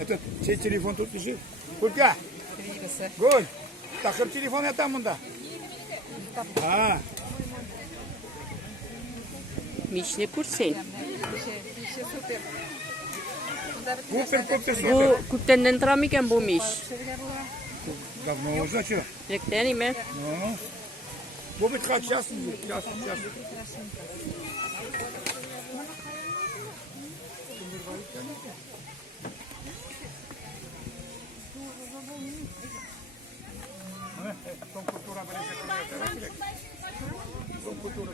Это чей телефон тут лежит? Кулька, Гуль, takır telefon yatan bunda. Ha, Mişne kursen. Купер, Купер, Bu kuptenden tramıken bu miş. Давно уже, что? Rekteni mi? Ну, будет как сейчас, сейчас. Том культура